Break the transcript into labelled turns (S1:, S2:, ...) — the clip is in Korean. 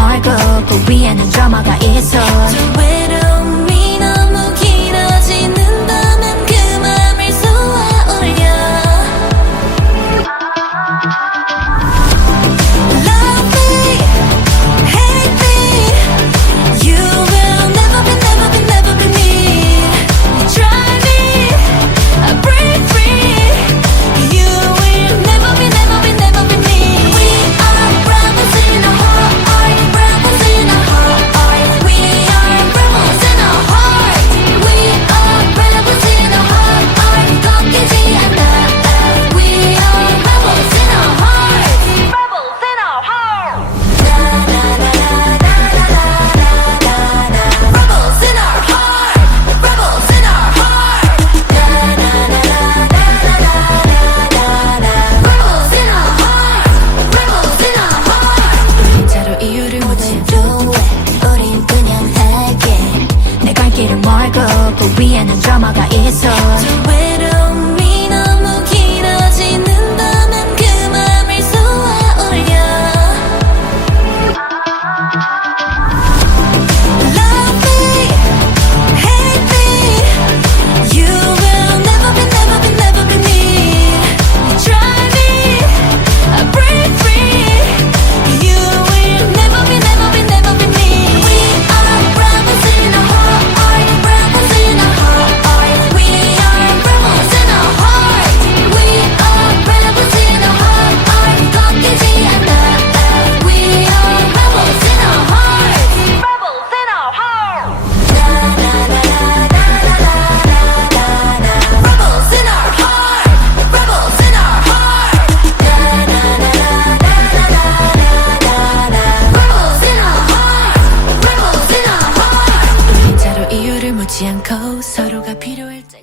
S1: 멀고 그 위에는 드라마가 있어. 위에는 드라마가 있어. 아프지 않고 서로가 필요할 때